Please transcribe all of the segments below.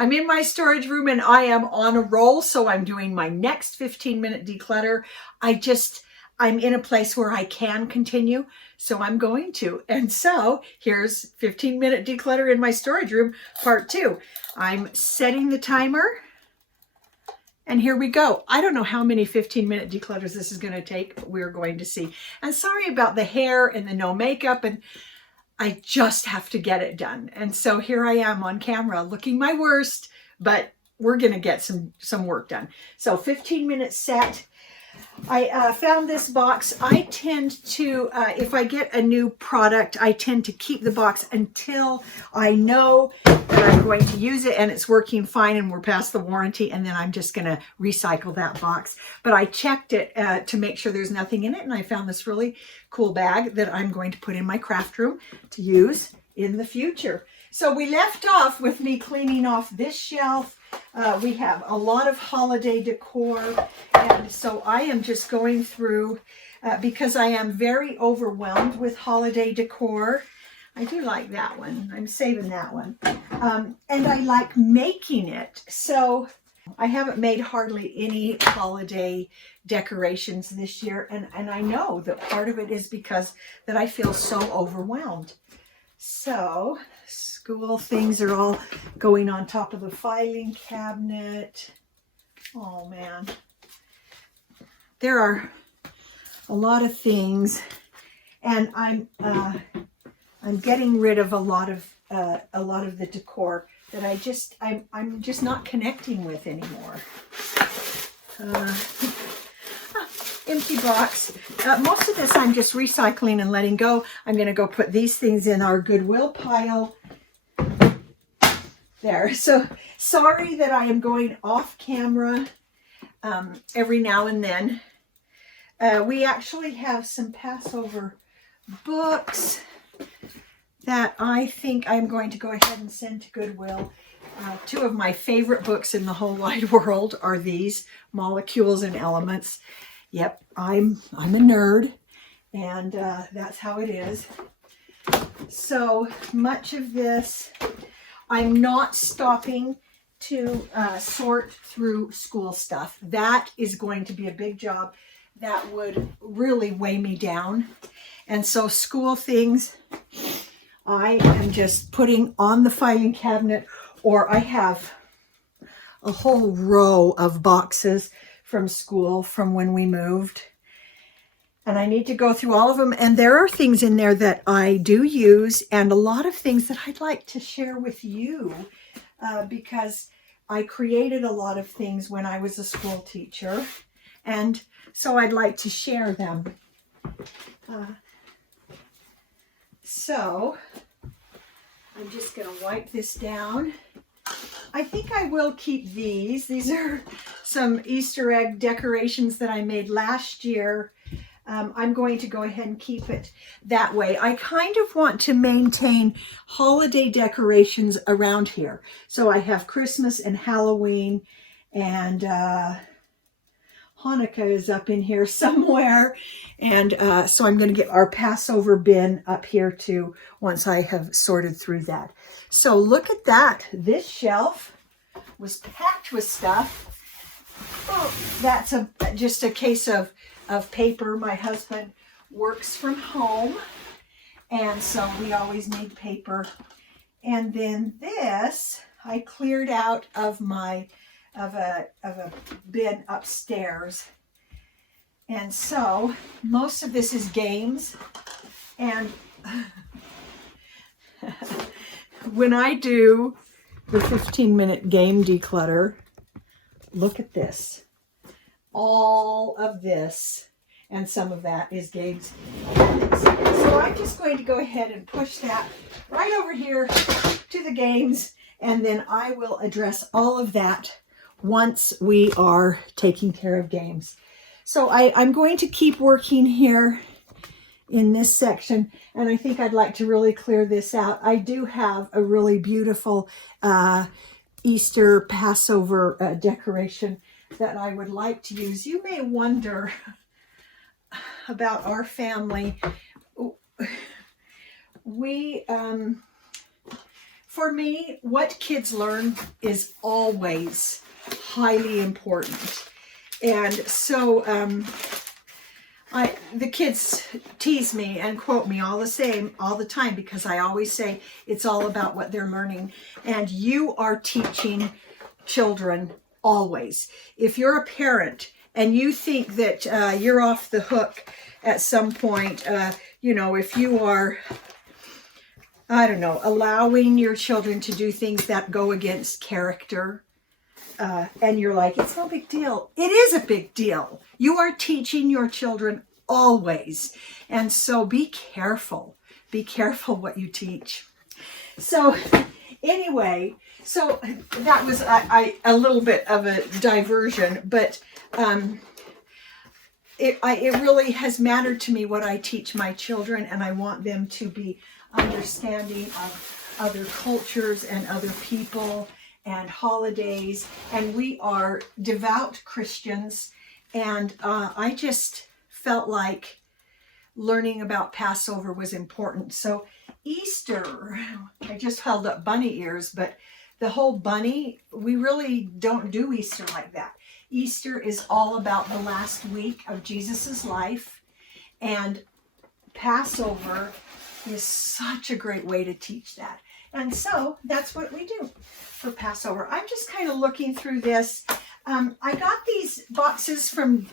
I'm in my storage room and I am on a roll. So I'm doing my next 15-minute declutter. I'm in a place where I can continue. So I'm going to. And so here's 15-minute declutter in my storage room, part 2. I'm setting the timer. And here we go. I don't know how many 15-minute declutters this is going to take, but we're going to see. And sorry about the hair and the no makeup, and I just have to get it done. And so here I am on camera looking my worst, but we're going to get some work done. So 15-minute set. I found this box. I tend to, if I get a new product, I tend to keep the box until I know that I'm going to use it and it's working fine and we're past the warranty, and then I'm just going to recycle that box. But I checked it to make sure there's nothing in it, and I found this really cool bag that I'm going to put in my craft room to use in the future. So we left off with me cleaning off this shelf. We have a lot of holiday decor, and so I am just going through because I am very overwhelmed with holiday decor. I do like that one. I'm saving that one. And I like making it. So I haven't made hardly any holiday decorations this year, and I know that part of it is because that I feel so overwhelmed. So school things are all going on top of the filing cabinet. Oh man, there are a lot of things, and I'm getting rid of a lot of the decor that I'm just not connecting with anymore. Empty box. Most of this I'm just recycling and letting go. I'm going to go put these things in our Goodwill pile. There. So sorry that I am going off camera every now and then. We actually have some Passover books that I think I'm going to go ahead and send to Goodwill. 2 of my favorite books in the whole wide world are these, Molecules and Elements. Yep, I'm a nerd, and that's how it is. So much of this, I'm not stopping to sort through school stuff. That is going to be a big job. That would really weigh me down. And so school things, I am just putting on the filing cabinet, or I have a whole row of boxes from school from when we moved. And I need to go through all of them. And there are things in there that I do use, and a lot of things that I'd like to share with you because I created a lot of things when I was a school teacher. And so I'd like to share them. So I'm just going to wipe this down. I think I will keep these. These are some Easter egg decorations that I made last year. I'm going to go ahead and keep it that way. I kind of want to maintain holiday decorations around here. So I have Christmas and Halloween, and Hanukkah is up in here somewhere. And so I'm going to get our Passover bin up here too once I have sorted through that. So look at that. This shelf was packed with stuff. Oh, that's just a case of paper. My husband works from home, and so we always need paper. And then this I cleared out of my of a bin upstairs. And so most of this is games. And when I do the 15-minute game declutter, look at this. All of this and some of that is games. So I'm just going to go ahead and push that right over here to the games, and then I will address all of that once we are taking care of games. So I'm going to keep working here in this section, and I think I'd like to really clear this out. I do have a really beautiful Easter Passover decoration that I would like to use. You may wonder about our family. We For me, what kids learn is always highly important. And so the kids tease me and quote me all the time, because I always say it's all about what they're learning. And you are teaching children always. If you're a parent and you think that you're off the hook at some point, if you are, I don't know, allowing your children to do things that go against character, and you're like, it's no big deal. It is a big deal. You are teaching your children always. And so be careful. Be careful what you teach. So anyway, so that was a little bit of a diversion, but it really has mattered to me what I teach my children, and I want them to be understanding of other cultures and other people and holidays. And we are devout Christians, and I just felt like learning about Passover was important. So Easter, I just held up bunny ears, but the whole bunny, we really don't do Easter like that. Easter is all about the last week of Jesus's life, and Passover is such a great way to teach that. And so that's what we do for Passover. I'm just kind of looking through this. I got these boxes from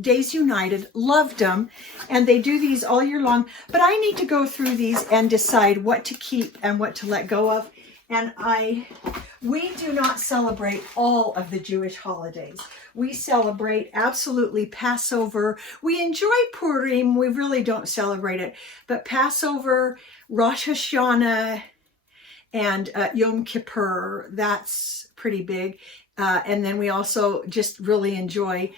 Days United, loved them, and they do these all year long, but I need to go through these and decide what to keep and what to let go of. And we do not celebrate all of the Jewish holidays. We celebrate absolutely Passover. We enjoy Purim. We really don't celebrate it. But Passover, Rosh Hashanah, and Yom Kippur, that's pretty big. And then we also just really enjoy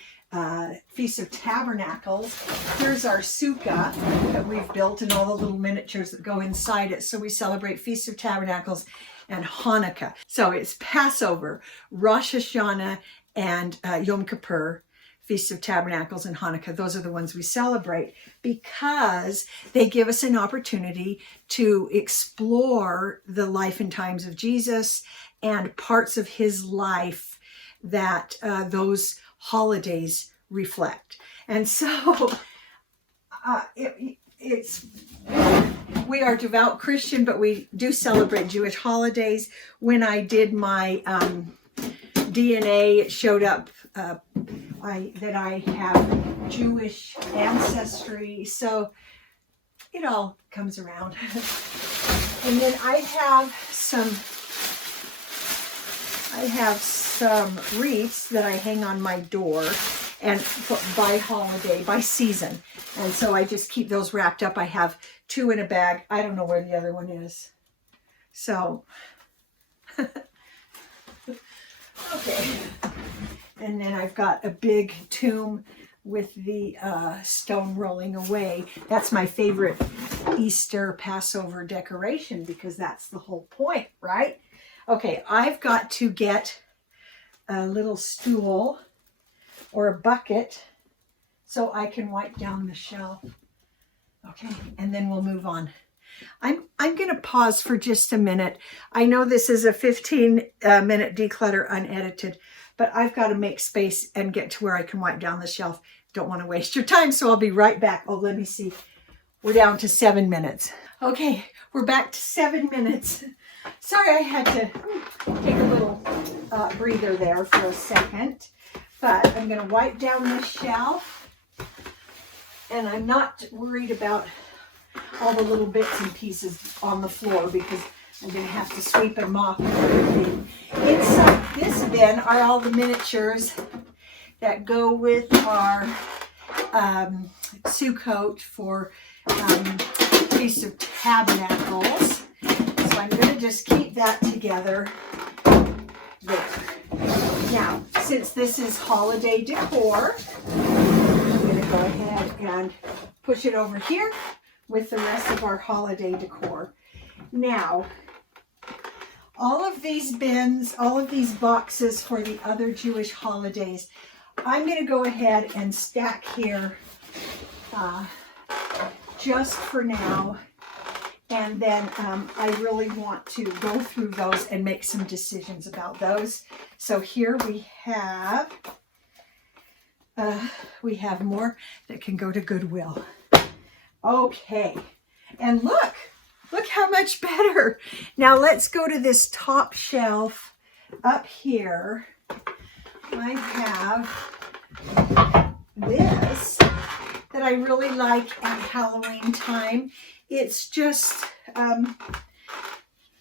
Feast of Tabernacles. Here's our sukkah that we've built and all the little miniatures that go inside it. So we celebrate Feast of Tabernacles and Hanukkah. So it's Passover, Rosh Hashanah, and Yom Kippur, Feast of Tabernacles, and Hanukkah. Those are the ones we celebrate because they give us an opportunity to explore the life and times of Jesus and parts of his life that those holidays reflect. And so we are devout Christian, but we do celebrate Jewish holidays. When I did my DNA, it showed up that I have Jewish ancestry. So it all comes around. And then I have some wreaths that I hang on my door, and by holiday, by season. And so I just keep those wrapped up. I have 2 in a bag. I don't know where the other one is. So, okay. And then I've got a big tomb with the stone rolling away. That's my favorite Easter Passover decoration because that's the whole point, right? Okay, I've got to get a little stool or a bucket so I can wipe down the shelf. Okay, and then we'll move on. I'm going to pause for just a minute. I know this is a 15-minute declutter unedited, but I've got to make space and get to where I can wipe down the shelf. Don't want to waste your time, so I'll be right back. Oh, let me see. We're down to 7 minutes. Okay, we're back to 7 minutes. Sorry, I had to take a little breather there for a second, but I'm going to wipe down this shelf, and I'm not worried about all the little bits and pieces on the floor because I'm going to have to sweep and mop and everything. Inside this bin are all the miniatures that go with our Sukkot for Feast of Tabernacles. So I'm going to just keep that together there. Now, since this is holiday decor, I'm going to go ahead and push it over here with the rest of our holiday decor. Now, all of these bins, all of these boxes for the other Jewish holidays, I'm going to go ahead and stack here just for now. And then I really want to go through those and make some decisions about those. So here we have more that can go to Goodwill. Okay, and look how much better. Now let's go to this top shelf up here. I have this that I really like at Halloween time. It's just, I'm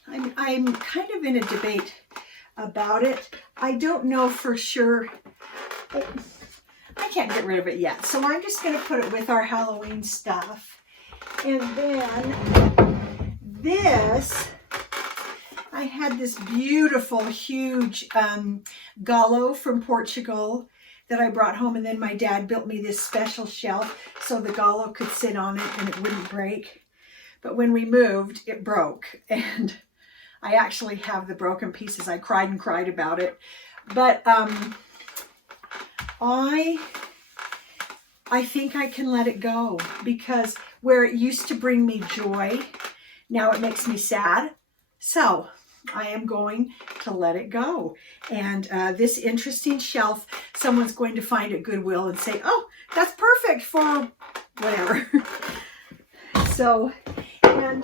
kind of in a debate about it. I don't know for sure. I can't get rid of it yet. So I'm just going to put it with our Halloween stuff. And then this, I had this beautiful, huge gallo from Portugal that I brought home. And then my dad built me this special shelf so the gallo could sit on it and it wouldn't break. But when we moved, it broke. And I actually have the broken pieces. I cried and cried about it. But I think I can let it go, because where it used to bring me joy, now it makes me sad. So I am going to let it go. And this interesting shelf, someone's going to find at Goodwill and say, oh, that's perfect for whatever. So, and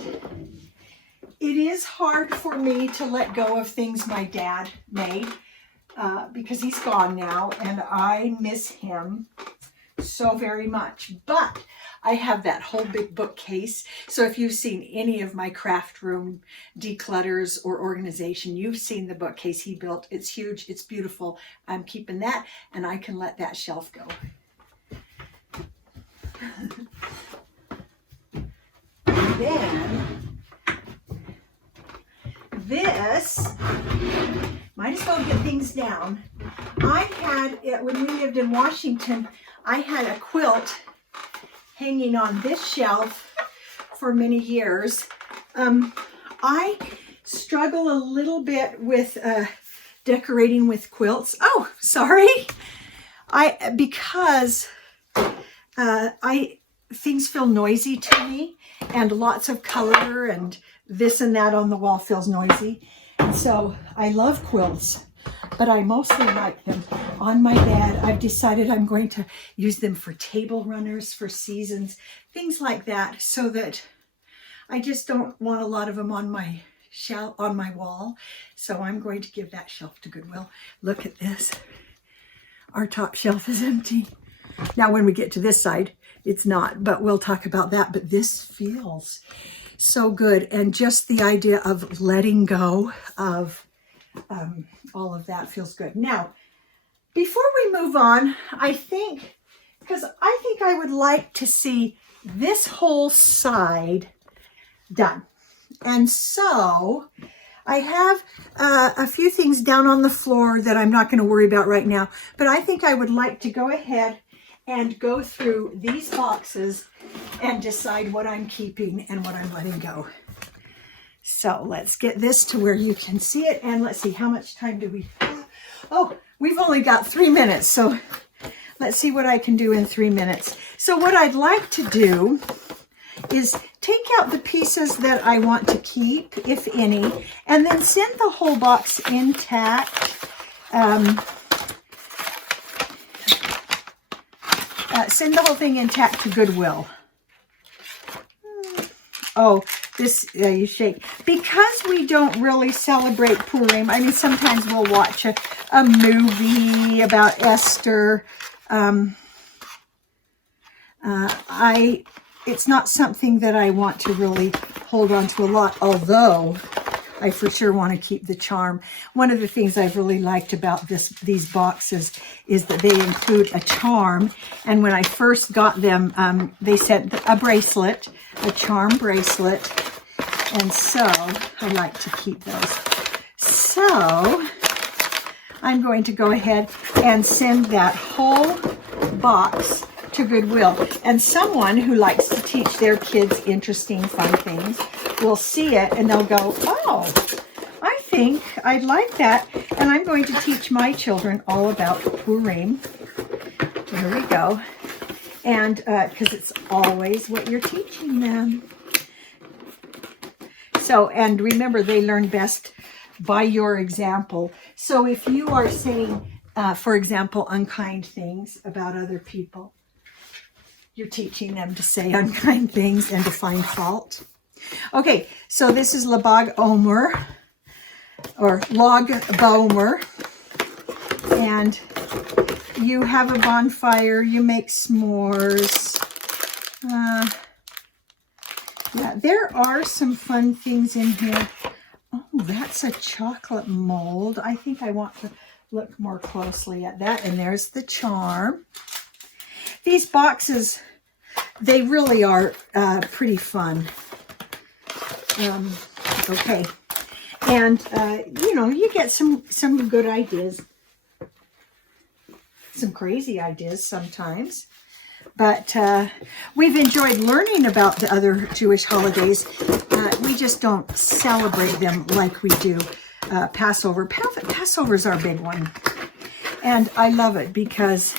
it is hard for me to let go of things my dad made because he's gone now and I miss him so very much. But I have that whole big bookcase. So if you've seen any of my craft room declutters or organization, you've seen the bookcase he built. It's huge. It's beautiful. I'm keeping that, and I can let that shelf go. Then this, might as well get things down. I had, when we lived in Washington, I had a quilt hanging on this shelf for many years. I struggle a little bit with decorating with quilts. Oh, sorry. Because things feel noisy to me, and lots of color and this and that on the wall feels noisy. And so I love quilts, but I mostly like them on my bed. I've decided I'm going to use them for table runners, for seasons, things like that, so that I just don't want a lot of them on my shelf, on my wall. So I'm going to give that shelf to Goodwill. Look at this. Our top shelf is empty. Now when we get to this side, it's not, but we'll talk about that. But this feels so good. And just the idea of letting go of all of that feels good. Now, before we move on, I think I would like to see this whole side done. And so I have a few things down on the floor that I'm not going to worry about right now, but I think I would like to go ahead and go through these boxes and decide what I'm keeping and what I'm letting go. So let's get this to where you can see it, and let's see, how much time do we have? Oh, we've only got 3 minutes, so let's see what I can do in 3 minutes. So what I'd like to do is take out the pieces that I want to keep, if any, and then send the whole box intact. Send the whole thing intact to Goodwill. Oh, this, you shake. Because we don't really celebrate Purim, I mean, sometimes we'll watch a movie about Esther. It's not something that I want to really hold on to a lot, although I for sure want to keep the charm. One of the things I've really liked about these boxes is that they include a charm. And when I first got them, they sent a bracelet, a charm bracelet. And so I like to keep those. So I'm going to go ahead and send that whole box to Goodwill. And someone who likes to teach their kids interesting, fun things will see it and they'll go, oh, I think I'd like that. And I'm going to teach my children all about Purim. Here we go. And because it's always what you're teaching them. So, and remember, they learn best by your example. So if you are saying, for example, unkind things about other people, you're teaching them to say unkind things and to find fault. Okay, so this is Labag Omer, or Log Bomer, and you have a bonfire, you make s'mores. Yeah, there are some fun things in here. Oh, that's a chocolate mold. I think I want to look more closely at that. And there's the charm. These boxes, they really are pretty fun. Okay. And, you know, you get some good ideas. Some crazy ideas sometimes. But we've enjoyed learning about the other Jewish holidays. We just don't celebrate them like we do Passover. Passover is our big one. And I love it because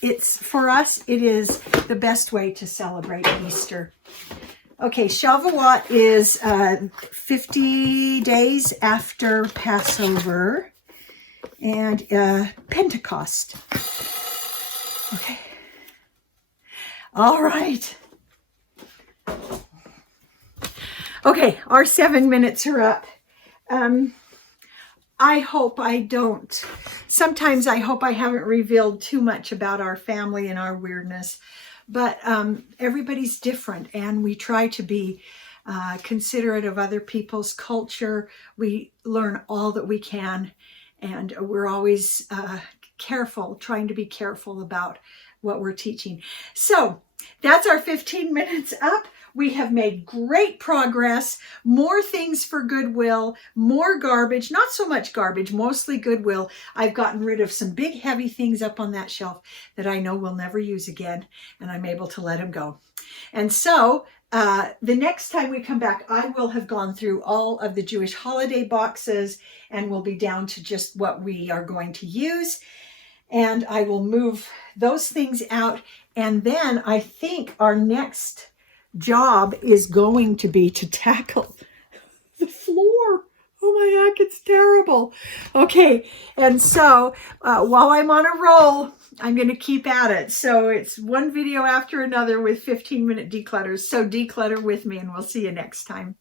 it's, for us, it is the best way to celebrate Easter. Okay, Shavuot is 50 days after Passover and Pentecost. Okay. All right. Okay, our 7 minutes are up. I hope I don't. Sometimes I hope I haven't revealed too much about our family and our weirdness. But everybody's different, and we try to be considerate of other people's culture. We learn all that we can, and we're always careful, trying to be careful about what we're teaching. So that's our 15 minutes up. We have made great progress, more things for Goodwill, more garbage, not so much garbage, mostly Goodwill. I've gotten rid of some big heavy things up on that shelf that I know we'll never use again, and I'm able to let them go. And so the next time we come back, I will have gone through all of the Jewish holiday boxes, and we'll be down to just what we are going to use. And I will move those things out. And then I think our next job is going to be to tackle the floor. Oh my heck, it's terrible. Okay, and so while I'm on a roll, I'm going to keep at it. So it's one video after another with 15-minute declutters. So declutter with me, and we'll see you next time.